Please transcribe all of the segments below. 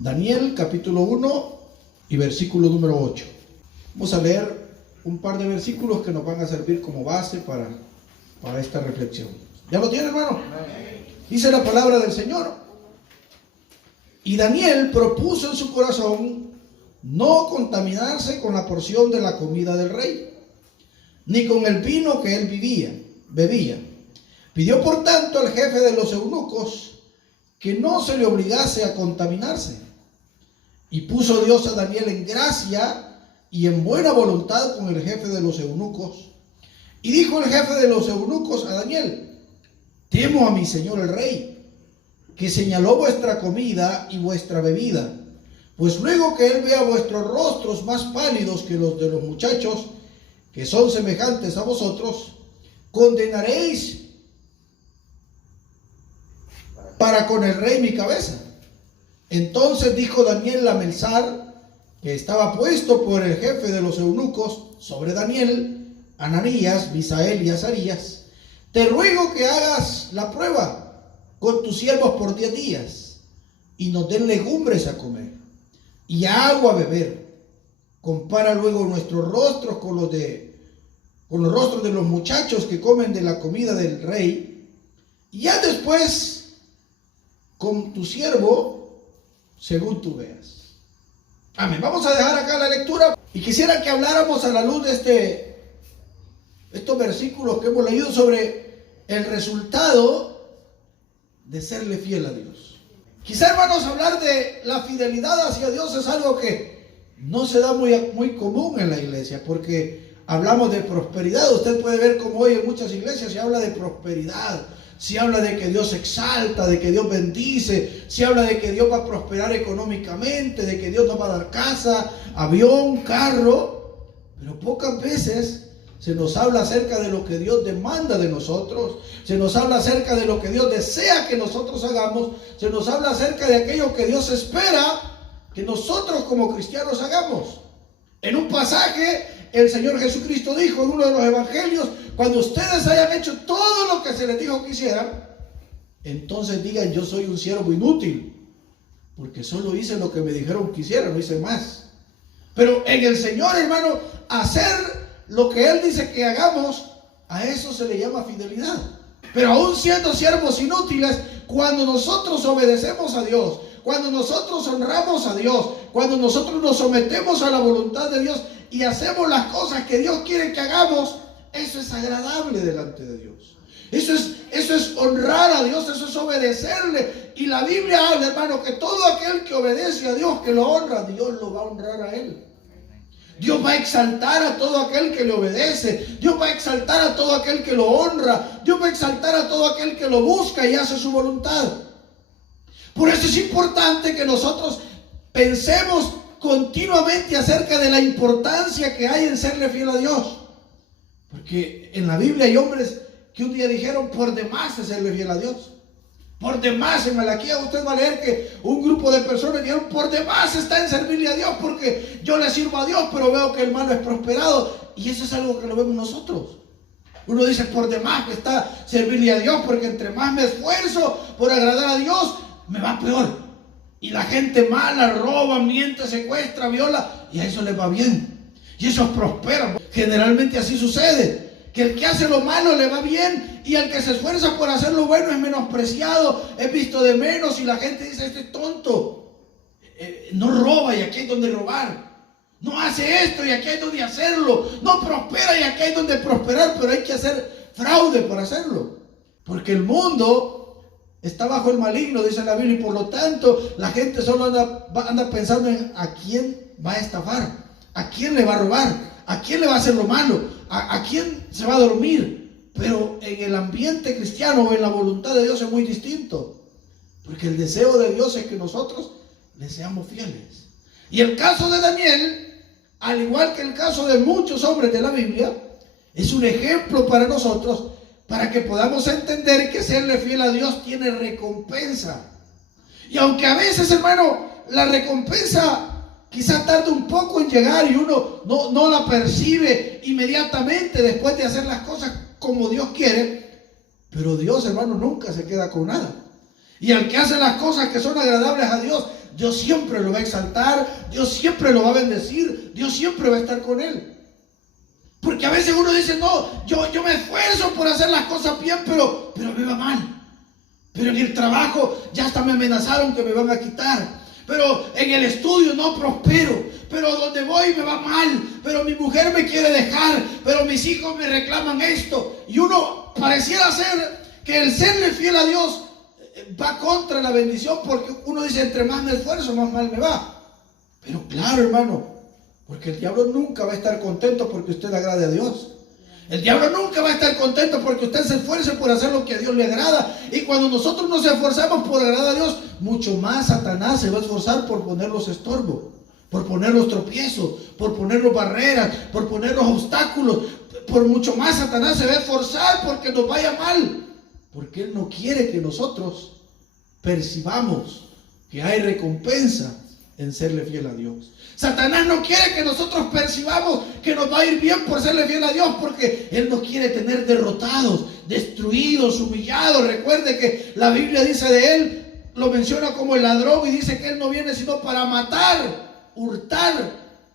Daniel capítulo 1 y versículo número 8. Vamos a leer un par de versículos que nos van a servir como base para esta reflexión. ¿Ya lo tiene, hermano? Dice la palabra del Señor: y Daniel propuso en su corazón no contaminarse con la porción de la comida del rey, ni con el vino que él bebía. Pidió por tanto al jefe de los eunucos que no se le obligase a contaminarse. Y puso Dios a Daniel en gracia y en buena voluntad con el jefe de los eunucos. Y dijo el jefe de los eunucos a Daniel: temo a mi señor el rey, que señaló vuestra comida y vuestra bebida. Pues luego que él vea vuestros rostros más pálidos que los de los muchachos, que son semejantes a vosotros, condenaréis para con el rey mi cabeza. Entonces dijo Daniel a Melzar, que estaba puesto por el jefe de los eunucos sobre Daniel, Ananías, Misael y Azarías: te ruego que hagas la prueba con tus siervos por 10 días, y nos den legumbres a comer y agua a beber. Compara luego nuestros rostros con los rostros de los muchachos que comen de la comida del rey, y ya después con tu siervo según tú veas. Amén. Vamos a dejar acá la lectura y quisiera que habláramos a la luz de estos versículos que hemos leído sobre el resultado de serle fiel a Dios. Quizá, hermanos, hablar de la fidelidad hacia Dios es algo que no se da muy común en la iglesia, porque hablamos de prosperidad. Usted puede ver como hoy en muchas iglesias se habla de prosperidad, se habla de que Dios exalta, de que Dios bendice, se habla de que Dios va a prosperar económicamente, de que Dios nos va a dar casa, avión, carro, pero pocas veces se nos habla acerca de lo que Dios demanda de nosotros, se nos habla acerca de lo que Dios desea que nosotros hagamos, se nos habla acerca de aquello que Dios espera que nosotros como cristianos hagamos. En un pasaje, el Señor Jesucristo dijo en uno de los evangelios: cuando ustedes hayan hecho todo lo que se les dijo que hicieran, entonces digan: yo soy un siervo inútil, porque solo hice lo que me dijeron que hiciera, no hice más. Pero en el Señor, hermano, hacer lo que Él dice que hagamos, a eso se le llama fidelidad. Pero aún siendo siervos inútiles, cuando nosotros obedecemos a Dios, cuando nosotros honramos a Dios, cuando nosotros nos sometemos a la voluntad de Dios y hacemos las cosas que Dios quiere que hagamos, eso es agradable delante de Dios. Eso es honrar a Dios, eso es obedecerle. Y la Biblia habla, hermano, que todo aquel que obedece a Dios, que lo honra, Dios lo va a honrar a él. Dios va a exaltar a todo aquel que le obedece. Dios va a exaltar a todo aquel que lo honra. Dios va a exaltar a todo aquel que lo busca y hace su voluntad. Por eso es importante que nosotros pensemos continuamente acerca de la importancia que hay en serle fiel a Dios. Porque en la Biblia hay hombres que un día dijeron: por demás es serle fiel a Dios. Por demás, en Malaquías usted va a leer que un grupo de personas dijeron: por demás está en servirle a Dios, porque yo le sirvo a Dios, pero veo que el hermano es prosperado. Y eso es algo que lo vemos nosotros. Uno dice: por demás está servirle a Dios, porque entre más me esfuerzo por agradar a Dios, me va peor. Y la gente mala roba, miente, secuestra, viola, y a eso les va bien. Y esos prosperan. Generalmente así sucede, que el que hace lo malo le va bien, y el que se esfuerza por hacer lo bueno es menospreciado, es visto de menos, y la gente dice: este tonto no roba y aquí hay donde robar, no hace esto y aquí hay donde hacerlo, no prospera y aquí hay donde prosperar, pero hay que hacer fraude para hacerlo, porque el mundo está bajo el maligno, dice la Biblia, y por lo tanto la gente solo anda pensando en a quién va a estafar, a quién le va a robar, a quién le va a hacer lo malo, a quién se va a dormir. Pero en el ambiente cristiano o en la voluntad de Dios es muy distinto, porque el deseo de Dios es que nosotros le seamos fieles. Y el caso de Daniel, al igual que el caso de muchos hombres de la Biblia, es un ejemplo para nosotros, para que podamos entender que serle fiel a Dios tiene recompensa. Y aunque a veces, hermano, la recompensa quizá tarde un poco en llegar y uno no la percibe inmediatamente después de hacer las cosas como Dios quiere, pero Dios, hermano, nunca se queda con nada. Y al que hace las cosas que son agradables a Dios, Dios siempre lo va a exaltar, Dios siempre lo va a bendecir, Dios siempre va a estar con él. Porque a veces uno dice, no, yo me esfuerzo por hacer las cosas bien, pero me va mal. Pero en el trabajo ya hasta me amenazaron que me van a quitar. Pero en el estudio no prospero. Pero donde voy me va mal. Pero mi mujer me quiere dejar. Pero mis hijos me reclaman esto. Y uno pareciera ser que el serle fiel a Dios va contra la bendición, porque uno dice, entre más me esfuerzo, más mal me va. Pero claro, hermano, porque el diablo nunca va a estar contento porque usted agrade a Dios. El diablo nunca va a estar contento porque usted se esfuerce por hacer lo que a Dios le agrada. Y cuando nosotros nos esforzamos por agradar a Dios, mucho más Satanás se va a esforzar por ponerlos estorbos, por ponerlos tropiezos, por ponerlos barreras, por ponerlos obstáculos. Por mucho más Satanás se va a esforzar porque nos vaya mal. Porque Él no quiere que nosotros percibamos que hay recompensa en serle fiel a Dios. Satanás no quiere que nosotros percibamos que nos va a ir bien por serle fiel a Dios, porque Él nos quiere tener derrotados, destruidos, humillados. Recuerde que la Biblia dice de Él, lo menciona como el ladrón, y dice que Él no viene sino para matar, hurtar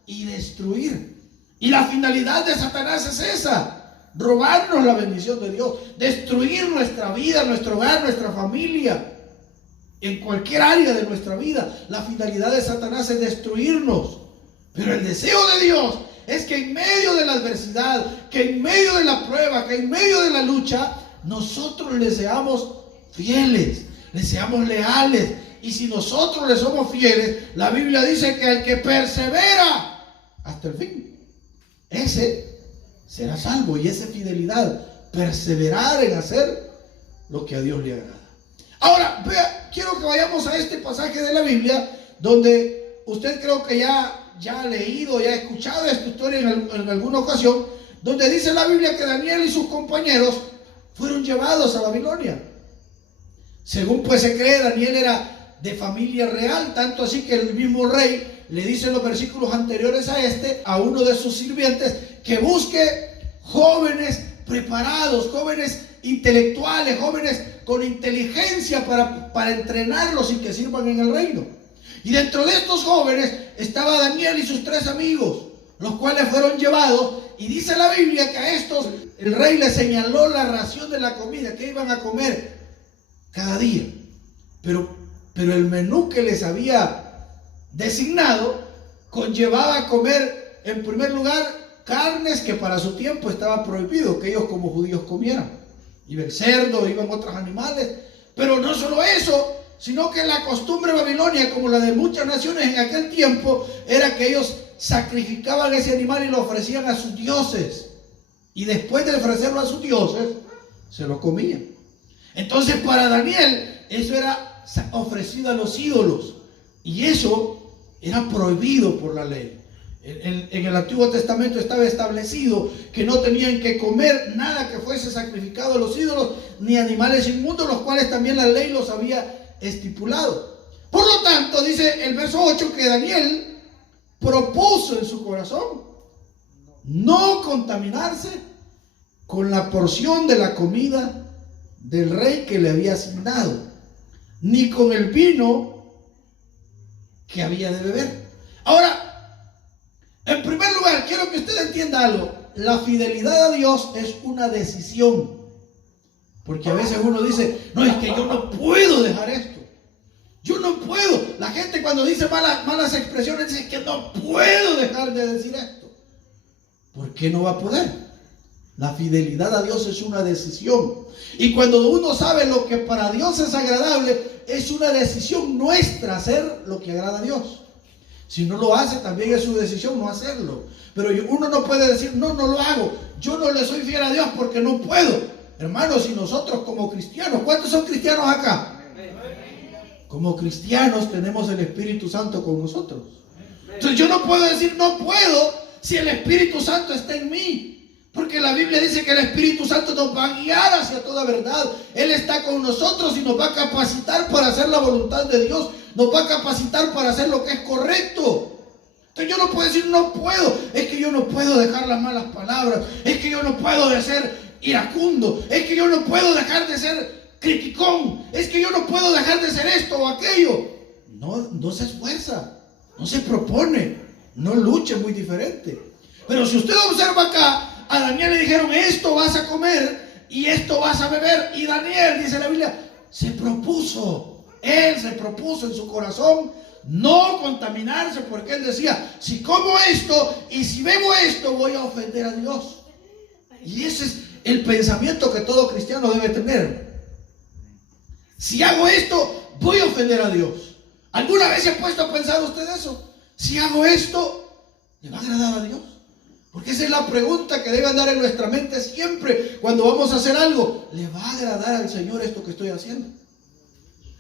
y destruir. Y la finalidad de Satanás es esa: robarnos la bendición de Dios, destruir nuestra vida, nuestro hogar, nuestra familia. En cualquier área de nuestra vida, la finalidad de Satanás es destruirnos. Pero el deseo de Dios es que en medio de la adversidad, que en medio de la prueba, que en medio de la lucha, nosotros le seamos fieles, le seamos leales. Y si nosotros le somos fieles, la Biblia dice que el que persevera hasta el fin, ese será salvo. Y esa fidelidad, perseverar en hacer lo que a Dios le agrada. Ahora, vea, quiero que vayamos a este pasaje de la Biblia, donde usted creo que ya ha leído, ya ha escuchado esta historia en alguna ocasión, donde dice la Biblia que Daniel y sus compañeros fueron llevados a Babilonia. Según pues se cree, Daniel era de familia real, tanto así que el mismo rey le dice en los versículos anteriores a uno de sus sirvientes, que busque jóvenes preparados, jóvenes intelectuales, jóvenes con inteligencia para entrenarlos y que sirvan en el reino. Y dentro de estos jóvenes estaba Daniel y sus 3 amigos, los cuales fueron llevados. Y dice la Biblia que a estos el rey les señaló la ración de la comida que iban a comer cada día. Pero el menú que les había designado conllevaba comer, en primer lugar, carnes que para su tiempo estaba prohibido que ellos como judíos comieran. Iban cerdo, iban otros animales. Pero no solo eso, sino que la costumbre babilonia, como la de muchas naciones en aquel tiempo, era que ellos sacrificaban ese animal y lo ofrecían a sus dioses. Y después de ofrecerlo a sus dioses, se lo comían. Entonces para Daniel eso era ofrecido a los ídolos. Y eso era prohibido por la ley. En el Antiguo Testamento estaba establecido que no tenían que comer nada que fuese sacrificado a los ídolos, ni animales inmundos, los cuales también la ley los había estipulado. Por lo tanto, dice el verso 8 que Daniel propuso en su corazón no contaminarse con la porción de la comida del rey que le había asignado, ni con el vino que había de beber. Ahora, en primer lugar, quiero que usted entienda algo. La fidelidad a Dios es una decisión. Porque a veces uno dice, no, es que yo no puedo dejar esto. Yo no puedo. La gente cuando dice malas expresiones dice que no puedo dejar de decir esto. ¿Por qué no va a poder? La fidelidad a Dios es una decisión. Y cuando uno sabe lo que para Dios es agradable, es una decisión nuestra hacer lo que agrada a Dios. Si no lo hace, también es su decisión no hacerlo. Pero uno no puede decir, no lo hago. Yo no le soy fiel a Dios porque no puedo. Hermanos, si nosotros como cristianos, ¿cuántos son cristianos acá? Como cristianos tenemos el Espíritu Santo con nosotros. Entonces yo no puedo decir no puedo si el Espíritu Santo está en mí. Porque la Biblia dice que el Espíritu Santo nos va a guiar hacia toda verdad. Él está con nosotros y nos va a capacitar para hacer la voluntad de Dios. Nos va a capacitar para hacer lo que es correcto. Entonces yo no puedo decir no puedo. Es que yo no puedo dejar las malas palabras. Es que yo no puedo de ser iracundo. Es que yo no puedo dejar de ser criticón. Es que yo no puedo dejar de ser esto o aquello. no se esfuerza, no se propone, no lucha, es muy diferente. Pero si usted observa acá, a Daniel le dijeron, esto vas a comer y esto vas a beber. Y Daniel, dice la Biblia, él se propuso en su corazón no contaminarse, porque él decía, si como esto y si bebo esto, voy a ofender a Dios. Y ese es el pensamiento que todo cristiano debe tener. Si hago esto, voy a ofender a Dios. ¿Alguna vez se ha puesto a pensar usted eso? Si hago esto, ¿le va a agradar a Dios? Porque esa es la pregunta que debe andar en nuestra mente siempre cuando vamos a hacer algo. ¿Le va a agradar al Señor esto que estoy haciendo?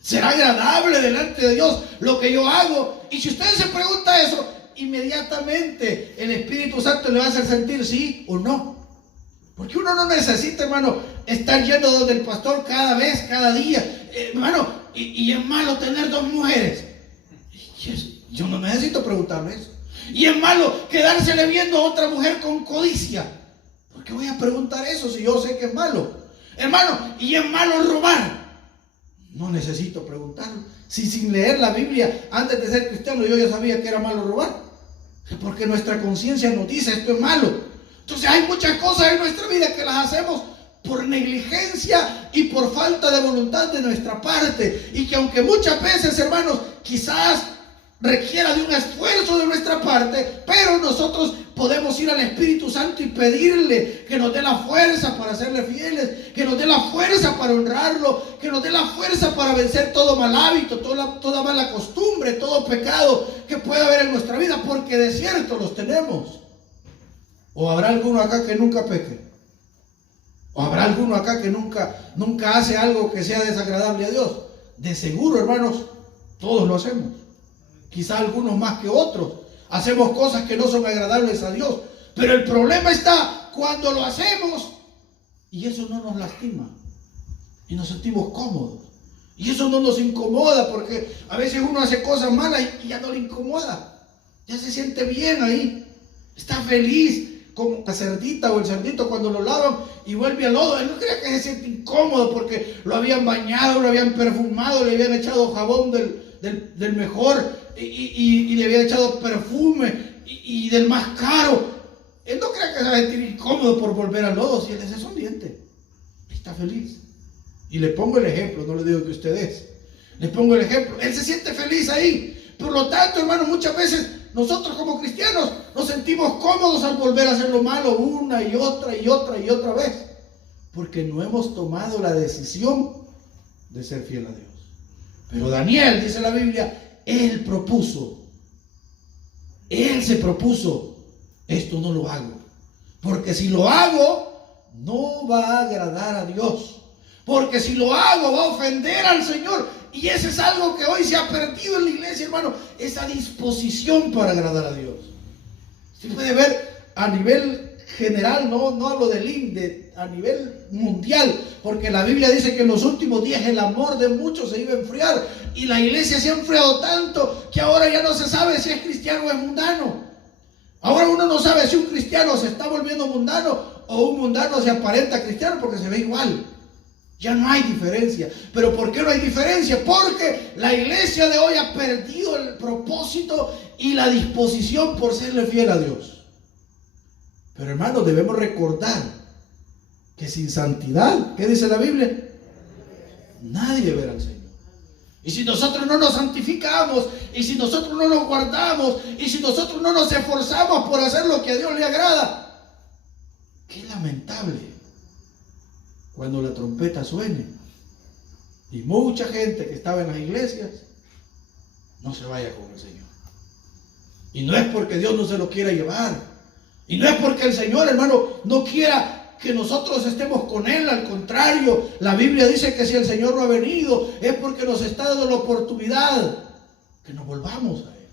¿Será agradable delante de Dios lo que yo hago? Y si usted se pregunta eso, inmediatamente el Espíritu Santo le va a hacer sentir sí o no. Porque uno no necesita, hermano, estar yendo donde el pastor cada vez, cada día. Hermano, y es malo tener 2 mujeres. Yo no necesito preguntarle eso. Y es malo quedársele viendo a otra mujer con codicia. ¿Por qué voy a preguntar eso si yo sé que es malo? Hermano, y es malo robar. No necesito preguntarlo. Si sin leer la Biblia antes de ser cristiano yo ya sabía que era malo robar. Porque nuestra conciencia nos dice esto es malo. Entonces hay muchas cosas en nuestra vida que las hacemos por negligencia y por falta de voluntad de nuestra parte. Y que aunque muchas veces, hermanos, quizás requiera de un esfuerzo de nuestra parte, pero nosotros podemos ir al Espíritu Santo y pedirle que nos dé la fuerza para serle fieles, que nos dé la fuerza para honrarlo, que nos dé la fuerza para vencer todo mal hábito, toda mala costumbre, todo pecado que pueda haber en nuestra vida, porque de cierto los tenemos. ¿O habrá alguno acá que nunca peque? ¿O habrá alguno acá que nunca hace algo que sea desagradable a Dios? De seguro, hermanos, todos lo hacemos. Quizá algunos más que otros. Hacemos cosas que no son agradables a Dios. Pero el problema está cuando lo hacemos y eso no nos lastima. Y nos sentimos cómodos. Y eso no nos incomoda, porque a veces uno hace cosas malas y ya no le incomoda. Ya se siente bien ahí. Está feliz. Como la cerdita o el cerdito cuando lo lavan y vuelve al lodo. Él no cree que se siente incómodo porque lo habían bañado, lo habían perfumado, le habían echado jabón del mejor y le habían echado perfume y del más caro. Él no cree que se va a sentir incómodo por volver al lodo si él es sonriente. Está feliz. Y le pongo el ejemplo, no le digo que usted es. Le pongo el ejemplo. Él se siente feliz ahí. Por lo tanto, hermano, muchas veces nosotros como cristianos nos sentimos cómodos al volver a hacer lo malo una y otra vez. Porque no hemos tomado la decisión de ser fiel a Dios. Pero Daniel, dice la Biblia, él se propuso, esto no lo hago. Porque si lo hago, no va a agradar a Dios. Porque si lo hago, va a ofender al Señor. Y eso es algo que hoy se ha perdido en la iglesia, hermano. Esa disposición para agradar a Dios. Usted puede ver a nivel general, no hablo del INDE, a nivel mundial. Porque la Biblia dice que en los últimos días el amor de muchos se iba a enfriar. Y la iglesia se ha enfriado tanto que ahora ya no se sabe si es cristiano o es mundano. Ahora uno no sabe si un cristiano se está volviendo mundano o un mundano se aparenta cristiano porque se ve igual. Ya no hay diferencia. ¿Pero por qué no hay diferencia? Porque la iglesia de hoy ha perdido el propósito y la disposición por serle fiel a Dios. Pero hermanos, debemos recordar que sin santidad, ¿qué dice la Biblia? Nadie verá al Señor. Y si nosotros no nos santificamos, y si nosotros no nos guardamos, y si nosotros no nos esforzamos por hacer lo que a Dios le agrada, qué lamentable cuando la trompeta suene y mucha gente que estaba en las iglesias no se vaya con el Señor. Y no es porque Dios no se lo quiera llevar, y no es porque el Señor, hermano, no quiera que nosotros estemos con Él. Al contrario, la Biblia dice que si el Señor no ha venido es porque nos está dando la oportunidad que nos volvamos a Él,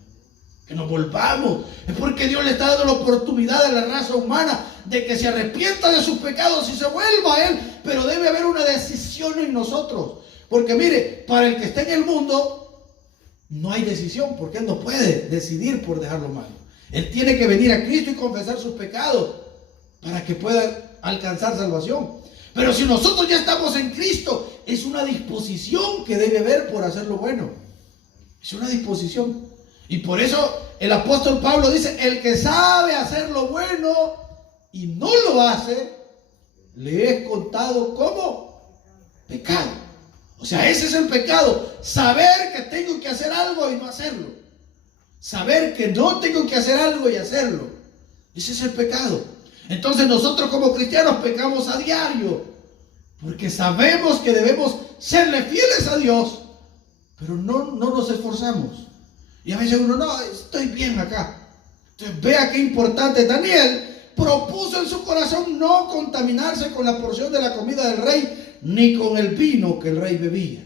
que nos volvamos. Es porque Dios le está dando la oportunidad a la raza humana de que se arrepienta de sus pecados y se vuelva a Él. Pero debe haber una decisión en nosotros. Porque mire, para el que está en el mundo no hay decisión, porque Él no puede decidir por dejar lo malo. Él tiene que venir a Cristo y confesar sus pecados para que pueda alcanzar salvación. Pero si nosotros ya estamos en Cristo, es una disposición que debe haber por hacer lo bueno. Es una disposición. Y por eso el apóstol Pablo dice, el que sabe hacer lo bueno y no lo hace, le es contado como pecado. O sea, ese es el pecado. Saber que tengo que hacer algo y no hacerlo. Saber que no tengo que hacer algo y hacerlo. Ese es el pecado. Entonces nosotros como cristianos pecamos a diario. Porque sabemos que debemos serle fieles a Dios, pero no nos esforzamos. Y a veces uno, no, estoy bien acá. Entonces vea qué importante. Daniel propuso en su corazón no contaminarse con la porción de la comida del rey, ni con el vino que el rey bebía.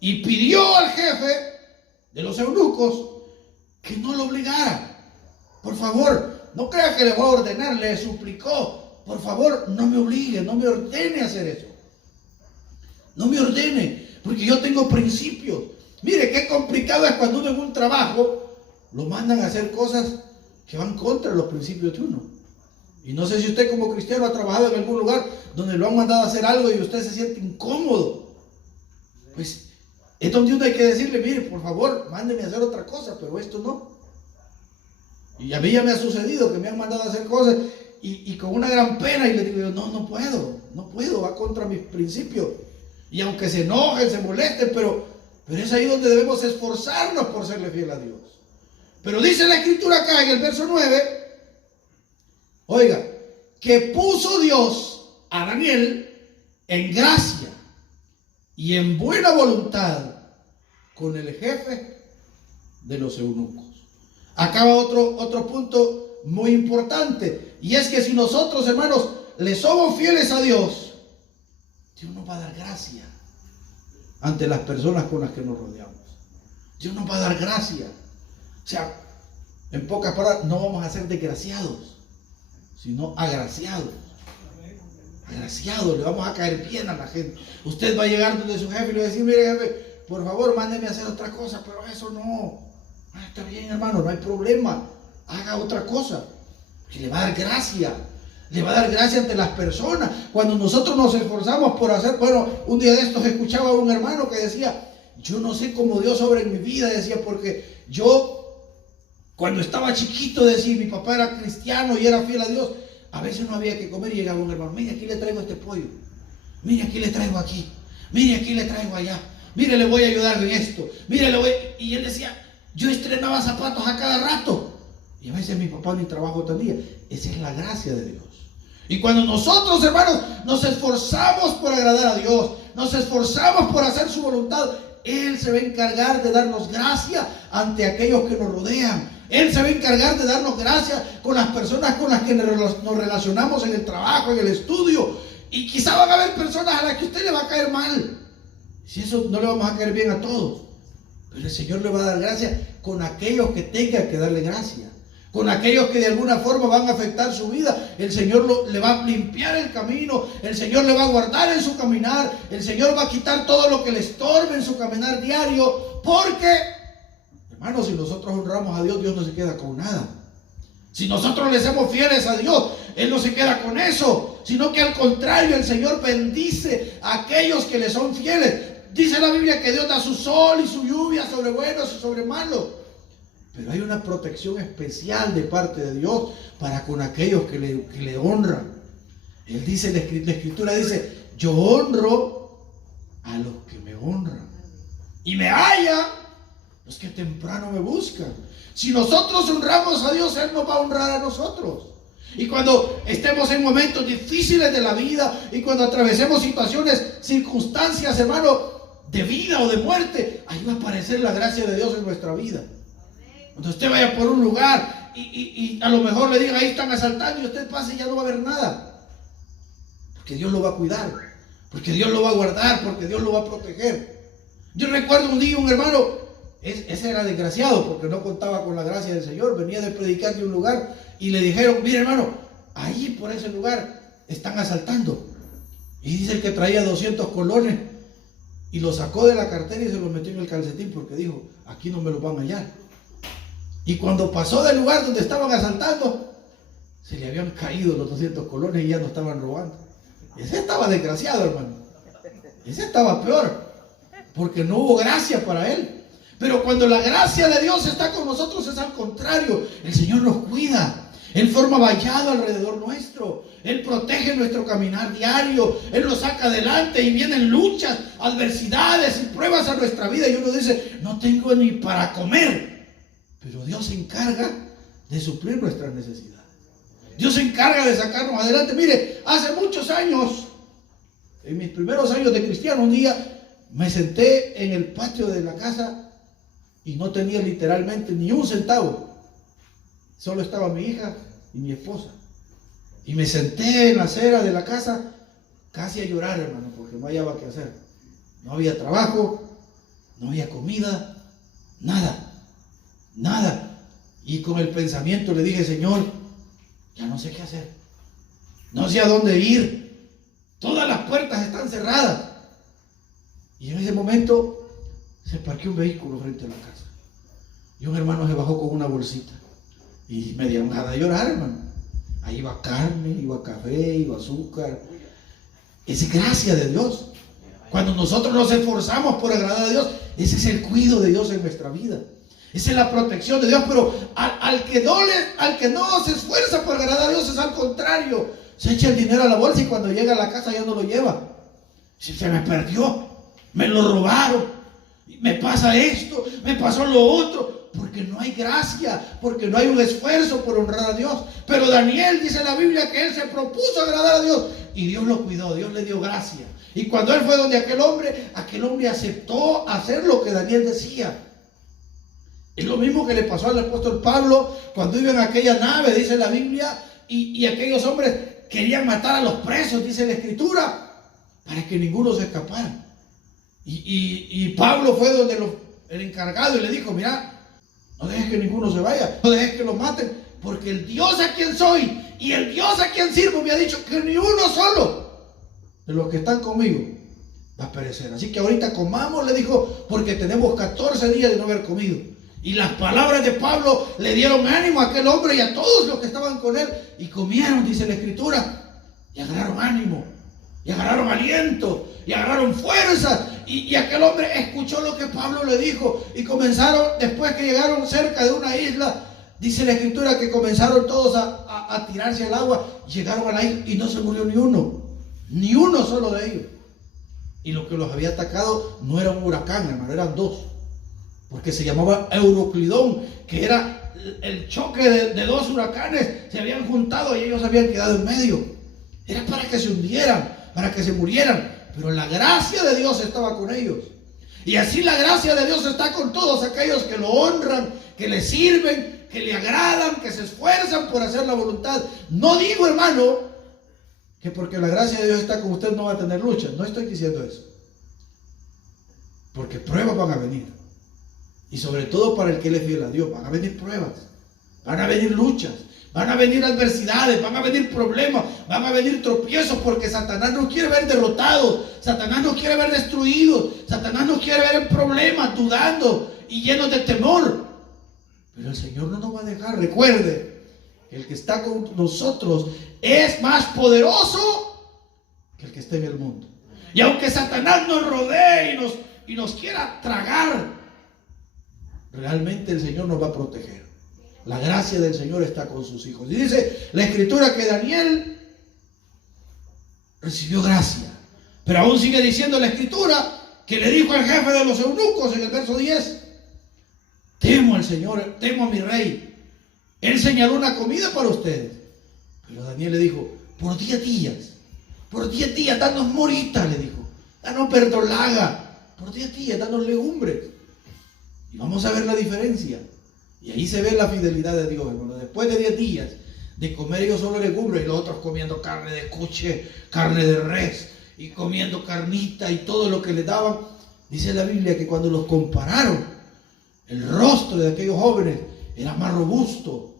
Y pidió al jefe de los eunucos que no lo obligara. Por favor, no crea que le voy a ordenar, le suplicó. Por favor, no me obligue, no me ordene a hacer eso. No me ordene, porque yo tengo principios. Mire, qué complicado es cuando uno en un trabajo lo mandan a hacer cosas que van contra los principios de uno. Y no sé si usted como cristiano ha trabajado en algún lugar donde lo han mandado a hacer algo y usted se siente incómodo. Pues es donde uno hay que decirle, mire, por favor, mándeme a hacer otra cosa, pero esto no. Y a mí ya me ha sucedido que me han mandado a hacer cosas y con una gran pena, y le digo, no puedo, va contra mis principios. Y aunque se enojen, se molesten, pero es ahí donde debemos esforzarnos por serle fiel a Dios. Pero dice la escritura acá en el verso 9, oiga, que puso Dios a Daniel en gracia y en buena voluntad con el jefe de los eunucos. Acá va otro punto muy importante, y es que si nosotros, hermanos, le somos fieles a Dios, Dios nos va a dar gracia ante las personas con las que nos rodeamos. Dios nos va a dar gracia. O sea, en pocas palabras, no vamos a ser desgraciados, sino agraciados. Agraciados, le vamos a caer bien a la gente. Usted va a llegar donde su jefe y le va a decir, mire jefe, por favor, mándeme a hacer otra cosa, pero eso no. Está bien, hermano, no hay problema. Haga otra cosa. Que le va a dar gracia. Le va a dar gracia ante las personas. Cuando nosotros nos esforzamos por hacer, bueno, un día de estos escuchaba a un hermano que decía, yo no sé cómo Dios obra en mi vida, decía, porque yo, cuando estaba chiquito, decía, mi papá era cristiano y era fiel a Dios, a veces no había que comer y llegaba un hermano, mire, aquí le traigo este pollo, mire, aquí le traigo aquí, mire, aquí le traigo allá, mire, le voy a ayudar en esto, mire, le voy, y él decía, yo estrenaba zapatos a cada rato, y a veces mi papá ni trabajo tenía. Esa es la gracia de Dios. Y cuando nosotros, hermanos, nos esforzamos por agradar a Dios, nos esforzamos por hacer su voluntad, Él se va a encargar de darnos gracia ante aquellos que nos rodean. Él se va a encargar de darnos gracia con las personas con las que nos relacionamos en el trabajo, en el estudio. Y quizá van a haber personas a las que usted le va a caer mal. Si eso no le vamos a caer bien a todos. Pero el Señor le va a dar gracia con aquellos que tengan que darle gracia. Con aquellos que de alguna forma van a afectar su vida. El Señor le va a limpiar el camino. El Señor le va a guardar en su caminar. El Señor va a quitar todo lo que le estorbe en su caminar diario. Porque, hermanos, si nosotros honramos a Dios, Dios no se queda con nada. Si nosotros le somos fieles a Dios, Él no se queda con eso. Sino que al contrario, el Señor bendice a aquellos que le son fieles. Dice la Biblia que Dios da su sol y su lluvia sobre buenos y sobre malos. Pero hay una protección especial de parte de Dios para con aquellos que le honran. Él dice, la Escritura dice, yo honro a los que me honran. Y me hallan los que temprano me buscan. Si nosotros honramos a Dios, Él nos va a honrar a nosotros. Y cuando estemos en momentos difíciles de la vida y cuando atravesemos situaciones, circunstancias, hermano, de vida o de muerte, ahí va a aparecer la gracia de Dios en nuestra vida. Cuando usted vaya por un lugar y a lo mejor le digan, ahí están asaltando, y usted pase y ya no va a haber nada. Porque Dios lo va a cuidar, porque Dios lo va a guardar, porque Dios lo va a proteger. Yo recuerdo un día un hermano, ese era desgraciado porque no contaba con la gracia del Señor, venía de predicar de un lugar y le dijeron, mire hermano, ahí por ese lugar están asaltando. Y dice el que traía 200 colones y lo sacó de la cartera y se lo metió en el calcetín porque dijo, aquí no me lo van a hallar. Y cuando pasó del lugar donde estaban asaltando, se le habían caído los 200 colones y ya no estaban robando. Ese estaba desgraciado, hermano. Ese estaba peor, porque no hubo gracia para él. Pero cuando la gracia de Dios está con nosotros es al contrario. El Señor nos cuida. Él forma vallado alrededor nuestro. Él protege nuestro caminar diario. Él nos saca adelante y vienen luchas, adversidades y pruebas a nuestra vida. Y uno dice, no tengo ni para comer. Pero Dios se encarga de suplir nuestras necesidades. Dios se encarga de sacarnos adelante. Mire, hace muchos años, en mis primeros años de cristiano, un día me senté en el patio de la casa y no tenía literalmente ni un centavo. Solo estaba mi hija y mi esposa. Y me senté en la acera de la casa casi a llorar, hermano, porque no hallaba qué hacer. No había trabajo, no había comida, nada, nada. Y con el pensamiento le dije, Señor, ya no sé qué hacer. No sé a dónde ir. Todas las puertas están cerradas. Y en ese momento se parqueó un vehículo frente a la casa. Y un hermano se bajó con una bolsita. Y me dieron ganas de llorar, hermano. Ahí iba carne, iba café, iba azúcar. Es gracia de Dios. Cuando nosotros nos esforzamos por agradar a Dios, ese es el cuidado de Dios en nuestra vida. Esa es la protección de Dios. Pero al que no se esfuerza por agradar a Dios, es al contrario. Se echa el dinero a la bolsa y cuando llega a la casa ya no lo lleva. Se me perdió, me lo robaron, me pasa esto, me pasó lo otro. Porque no hay gracia, porque no hay un esfuerzo por honrar a Dios. Pero Daniel, dice la Biblia, que él se propuso agradar a Dios y Dios lo cuidó, Dios le dio gracia. Y cuando él fue donde aquel hombre aceptó hacer lo que Daniel decía. Es lo mismo que le pasó al apóstol Pablo cuando iba en aquella nave, dice la Biblia, y aquellos hombres querían matar a los presos, dice la Escritura, para que ninguno se escapara. Y Pablo fue donde el encargado y le dijo, mira, no dejes que ninguno se vaya, no dejes que lo maten, porque el Dios a quien soy y el Dios a quien sirvo me ha dicho que ni uno solo de los que están conmigo va a perecer. Así que ahorita comamos, le dijo, porque tenemos 14 días de no haber comido. Y las palabras de Pablo le dieron ánimo a aquel hombre y a todos los que estaban con él. Y comieron, dice la Escritura, y agarraron ánimo, y agarraron aliento, y agarraron fuerza. Y aquel hombre escuchó lo que Pablo le dijo. Y comenzaron, después que llegaron cerca de una isla, dice la Escritura que comenzaron todos a tirarse al agua. Llegaron a la isla y no se murió ni uno solo de ellos. Y lo que los había atacado no era un huracán, hermano, eran dos. Porque se llamaba Euroclidón, que era el choque de dos huracanes. Se habían juntado y ellos habían quedado en medio. Era para que se hundieran, para que se murieran. Pero la gracia de Dios estaba con ellos. Y así la gracia de Dios está con todos aquellos que lo honran, que le sirven, que le agradan, que se esfuerzan por hacer la voluntad. No digo, hermano, que porque la gracia de Dios está con usted no va a tener lucha. No estoy diciendo eso. Porque pruebas van a venir. Y sobre todo para el que le es fiel a Dios, van a venir pruebas, van a venir luchas, van a venir adversidades, van a venir problemas, van a venir tropiezos, porque Satanás no quiere ver derrotados, Satanás no quiere ver destruidos, Satanás no quiere ver en problemas, dudando y llenos de temor. Pero el Señor no nos va a dejar. Recuerde que el que está con nosotros es más poderoso que el que está en el mundo. Y aunque Satanás nos rodee y nos quiera tragar, realmente el Señor nos va a proteger. La gracia del Señor está con sus hijos. Y dice la Escritura que Daniel recibió gracia. Pero aún sigue diciendo la Escritura que le dijo al jefe de los eunucos en el verso 10: temo al Señor, temo a mi rey. Él señaló una comida para ustedes. Pero Daniel le dijo: por 10 días, danos moritas, le dijo. Danos verdolaga. Por 10 días, danos legumbres. Y vamos a ver la diferencia. Y ahí se ve la fidelidad de Dios, hermano. Después de 10 días de comer ellos solo legumbres y los otros comiendo carne de cuche, carne de res y comiendo carnita y todo lo que les daban, dice la Biblia que cuando los compararon, el rostro de aquellos jóvenes era más robusto.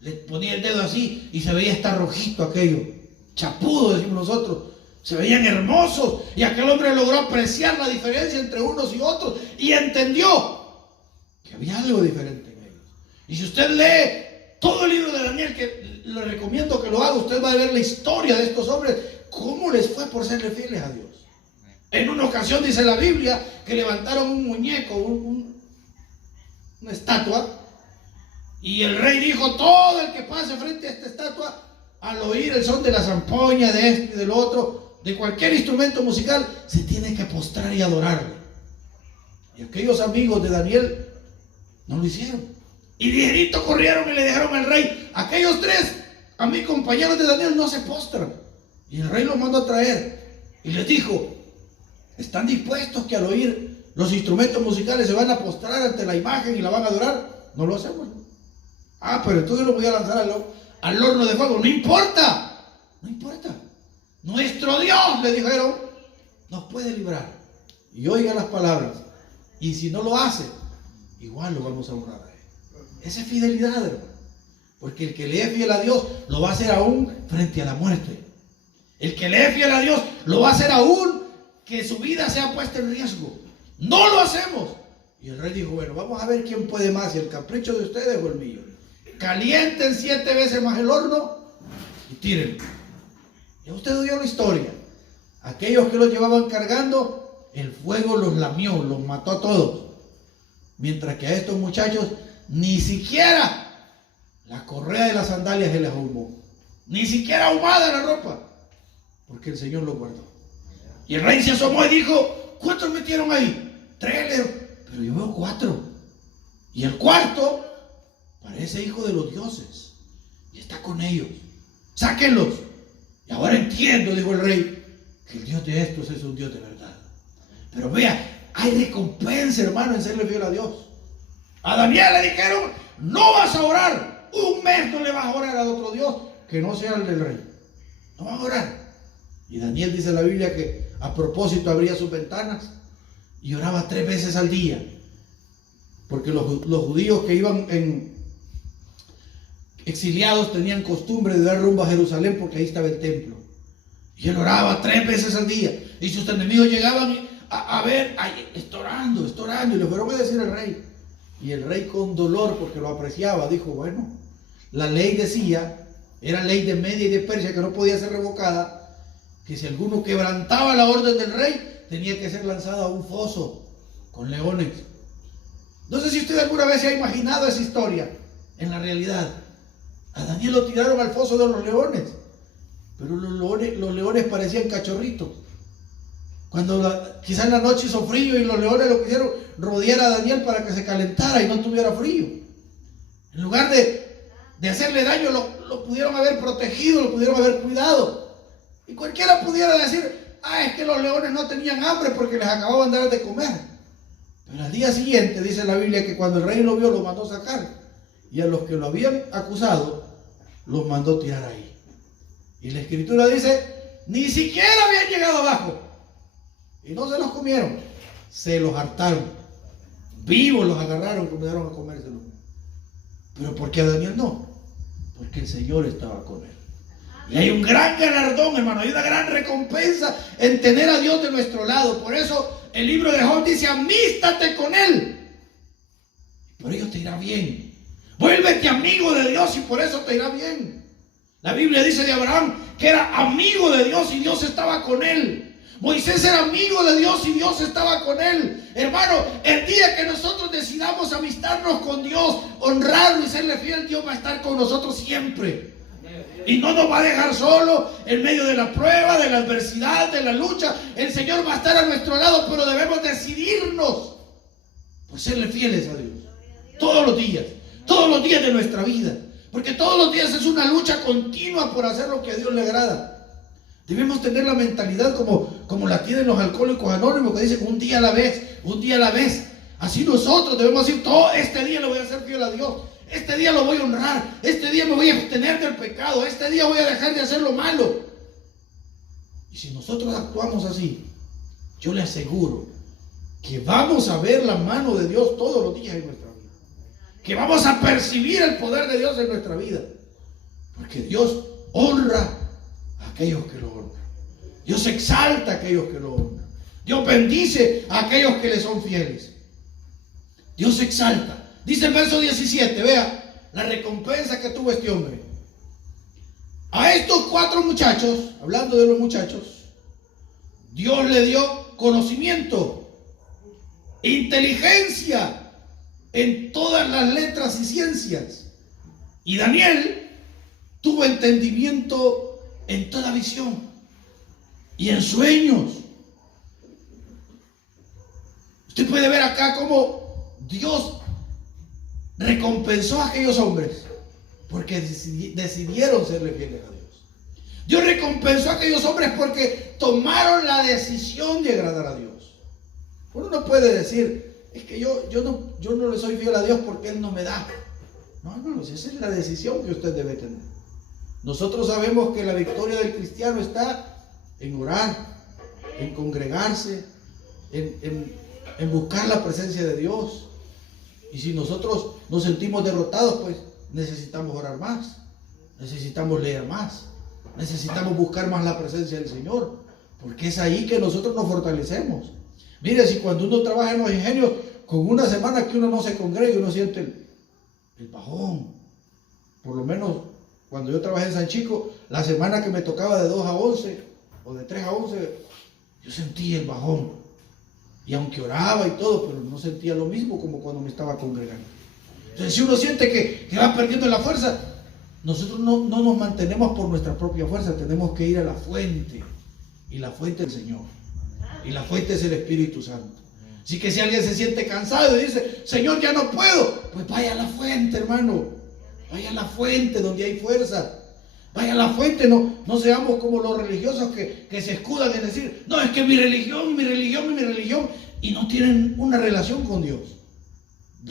Les ponía el dedo así y se veía estar rojito aquello, chapudo, decimos nosotros. Se veían hermosos y aquel hombre logró apreciar la diferencia entre unos y otros y entendió que había algo diferente en ellos. Y si usted lee todo el libro de Daniel, que le recomiendo que lo haga, usted va a ver la historia de estos hombres, cómo les fue por serle fieles a Dios. En una ocasión dice la Biblia que levantaron un muñeco, una estatua. Y el rey dijo: todo el que pase frente a esta estatua, al oír el son de la zampoña, de este y del otro, de cualquier instrumento musical, se tiene que postrar y adorarle. Y aquellos amigos de Daniel no lo hicieron. Y ligerito corrieron y le dijeron al rey: aquellos 3 a mis compañeros de Daniel no se postran. Y el rey los mandó a traer y les dijo: ¿están dispuestos que al oír los instrumentos musicales se van a postrar ante la imagen y la van a adorar? No lo hacemos. Pero entonces lo voy a lanzar al horno de fuego. No importa, no importa. Nuestro Dios, le dijeron, nos puede librar. Y oiga las palabras. Y si no lo hace, igual lo vamos a honrar a él. Esa es fidelidad, hermano. Porque el que le es fiel a Dios lo va a hacer aún frente a la muerte. El que le es fiel a Dios lo va a hacer aún que su vida sea puesta en riesgo. No lo hacemos. Y el rey dijo: bueno, vamos a ver quién puede más, si el capricho de ustedes o el mío. Calienten 7 veces más el horno y tírenlo. Ya usted oyó la historia. Aquellos que los llevaban cargando, el fuego los lamió, los mató a todos. Mientras que a estos muchachos ni siquiera la correa de las sandalias se les ahumó. Ni siquiera ahumada la ropa. Porque el Señor los guardó. Y el rey se asomó y dijo: ¿cuántos metieron ahí? 3. Pero yo veo 4. Y el cuarto parece hijo de los dioses y está con ellos. Sáquenlos. Y ahora entiendo, dijo el rey, que el Dios de estos es un Dios de verdad. Pero vea, hay recompensa, hermano, en serle fiel a Dios. A Daniel le dijeron: no vas a orar. 1 mes no le vas a orar a otro Dios que no sea el del rey. No vas a orar. Y Daniel, dice la Biblia, que a propósito abría sus ventanas y oraba 3 veces al día. Porque los judíos que iban exiliados tenían costumbre de dar rumbo a Jerusalén, porque ahí estaba el templo. Y él oraba 3 veces al día. Y sus enemigos llegaban a ver: ay, está orando. Y le fueron a decir al rey. Y el rey, con dolor, porque lo apreciaba, dijo: bueno, la ley decía, era ley de Media y de Persia, que no podía ser revocada, que si alguno quebrantaba la orden del rey, tenía que ser lanzado a un foso con leones. No sé si usted alguna vez se ha imaginado esa historia en la realidad. A Daniel lo tiraron al foso de los leones, pero los leones parecían cachorritos. Cuando quizás en la noche hizo frío y los leones lo quisieron rodear a Daniel para que se calentara y no tuviera frío. En lugar de hacerle daño, lo pudieron haber protegido, lo pudieron haber cuidado. Y cualquiera pudiera decir: es que los leones no tenían hambre porque les acababan de dar de comer. Pero al día siguiente dice la Biblia que cuando el rey lo vio, lo mandó sacar. Y a los que lo habían acusado, los mandó tirar ahí. Y la escritura dice: ni siquiera habían llegado abajo. Y no se los comieron, se los hartaron. Vivos los agarraron, comenzaron a comérselos. Pero ¿por qué a Daniel no? Porque el Señor estaba con él. Y hay un gran galardón, hermano, hay una gran recompensa en tener a Dios de nuestro lado. Por eso el libro de Job dice: amístate con él, por ello te irá bien. Vuélvete amigo de Dios y por eso te irá bien. La Biblia dice de Abraham que era amigo de Dios y Dios estaba con él. Moisés era amigo de Dios y Dios estaba con él. Hermano, el día que nosotros decidamos amistarnos con Dios, honrarlo y serle fiel, Dios va a estar con nosotros siempre. Y no nos va a dejar solo en medio de la prueba, de la adversidad, de la lucha. El Señor va a estar a nuestro lado, pero debemos decidirnos por serle fieles a Dios. Todos los días de nuestra vida. Porque todos los días es una lucha continua por hacer lo que a Dios le agrada. Debemos tener la mentalidad como la tienen los alcohólicos anónimos, que dicen: un día a la vez, un día a la vez. Así nosotros debemos decir: todo este día le voy a ser fiel a Dios. Este día lo voy a honrar. Este día me voy a abstener del pecado. Este día voy a dejar de hacer lo malo. Y si nosotros actuamos así, yo le aseguro que vamos a ver la mano de Dios todos los días en nuestra vida. Que vamos a percibir el poder de Dios en nuestra vida. Porque Dios honra a aquellos que lo honran. Dios exalta a aquellos que lo honran. Dios bendice a aquellos que le son fieles. Dios exalta. Dice el verso 17, vea la recompensa que tuvo este hombre. A estos 4 muchachos, hablando de los muchachos, Dios le dio conocimiento, inteligencia en todas las letras y ciencias. Y Daniel tuvo entendimiento en toda visión y en sueños. Usted puede ver acá cómo Dios recompensó a aquellos hombres porque decidieron serle fieles a Dios. Dios recompensó a aquellos hombres porque tomaron la decisión de agradar a Dios. Uno no puede decir, es que yo no le soy fiel a Dios porque Él no me da. No, hermanos, esa es la decisión que usted debe tener. Nosotros sabemos que la victoria del cristiano está en orar, en congregarse, en buscar la presencia de Dios. Y si nosotros nos sentimos derrotados, pues necesitamos orar más, necesitamos leer más, necesitamos buscar más la presencia del Señor, porque es ahí que nosotros nos fortalecemos. Mire, si cuando uno trabaja en los ingenios, con una semana que uno no se congrega, uno siente el bajón. Por lo menos cuando yo trabajé en San Chico, la semana que me tocaba de 2 a 11 o de 3 a 11, yo sentía el bajón. Y aunque oraba y todo, pero no sentía lo mismo como cuando me estaba congregando. Entonces, si uno siente que va perdiendo la fuerza, nosotros no nos mantenemos por nuestra propia fuerza, tenemos que ir a la fuente. Y la fuente es el Señor. Y la fuente es el Espíritu Santo. Así que si alguien se siente cansado y dice, Señor, ya no puedo, pues vaya a la fuente, hermano. Vaya a la fuente donde hay fuerza. Vaya a la fuente, no seamos como los religiosos que se escudan en decir, no, es que mi religión, y no tienen una relación con Dios.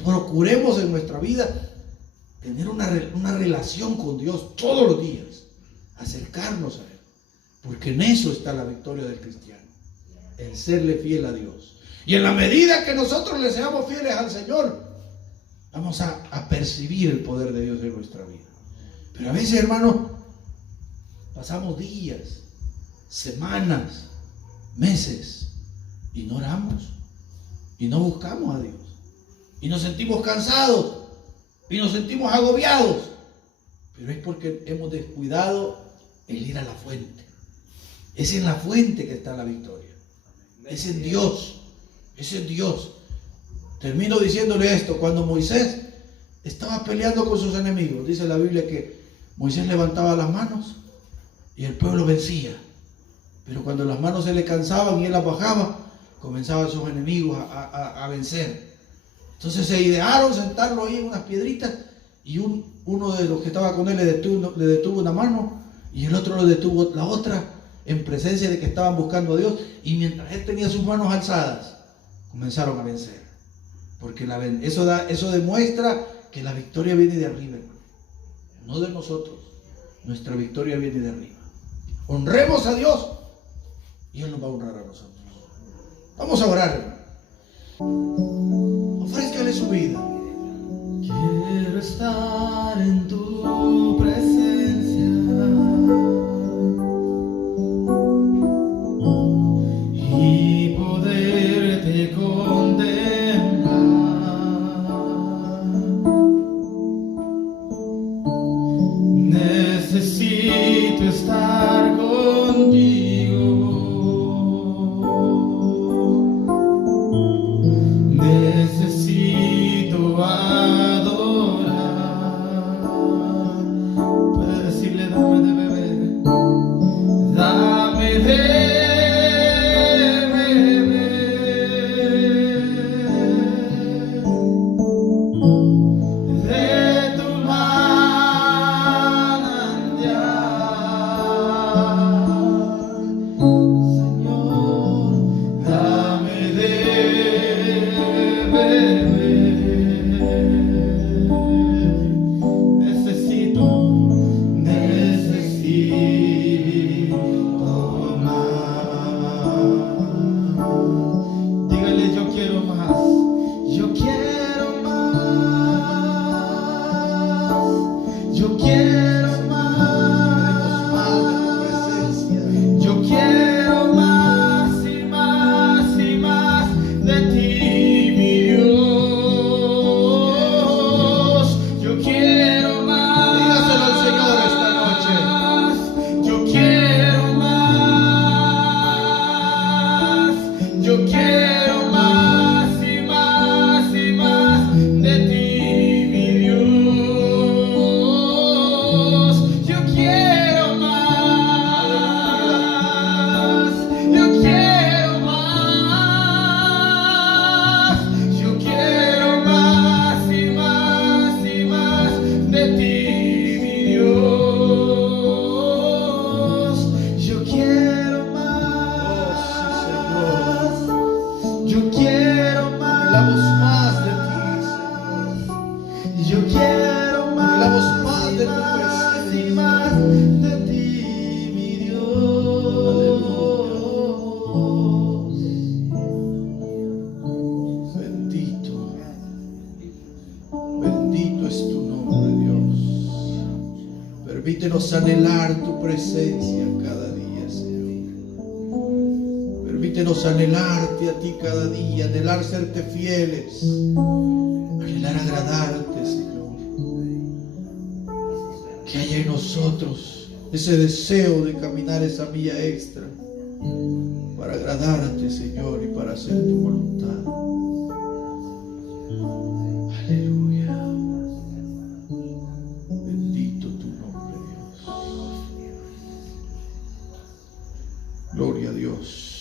Procuremos en nuestra vida tener una relación con Dios todos los días, acercarnos a Él, porque en eso está la victoria del cristiano, en serle fiel a Dios. Y en la medida que nosotros le seamos fieles al Señor, vamos a percibir el poder de Dios en nuestra vida. Pero a veces, hermanos, pasamos días, semanas, meses y no oramos y no buscamos a Dios y nos sentimos cansados y nos sentimos agobiados, pero es porque hemos descuidado el ir a la fuente. Es en la fuente que está la victoria, es en Dios, es en Dios. Termino diciéndole esto: cuando Moisés estaba peleando con sus enemigos, dice la Biblia que Moisés levantaba las manos y el pueblo vencía. Pero cuando las manos se le cansaban y él las bajaba, comenzaban sus enemigos a vencer. Entonces se idearon sentarlo ahí en unas piedritas y uno de los que estaba con él le detuvo una mano y el otro le detuvo la otra, en presencia de que estaban buscando a Dios. Y mientras él tenía sus manos alzadas, comenzaron a vencer. Porque eso demuestra que la victoria viene de arriba, no de nosotros. Nuestra victoria viene de arriba. Honremos a Dios y Él nos va a honrar a nosotros. Vamos a orar, hermano. Ofrézcale su vida. Quiero estar en tu presencia y poderte contemplar. Necesito estar contigo. Necesito adorar. Puedes decirle, dame de beber. Dame de beber de tu manantial. Señor, dame de beber. Necesito más. Dígale, yo quiero más. Yo quiero más. Yo quiero más. Yo quiero más y más y más de ti, mi Dios. Yo quiero más. Dígaselo al Señor esta noche. Yo quiero más. Yo quiero más y más y más de Permítenos anhelar tu presencia cada día, Señor. Permítenos anhelarte a ti cada día, anhelar serte fieles, anhelar agradarte, Señor. Que haya en nosotros ese deseo de caminar esa milla extra para agradarte, Señor, y para hacer tu voluntad. Aleluya. Bendito tu nombre, Dios. Gloria a Dios.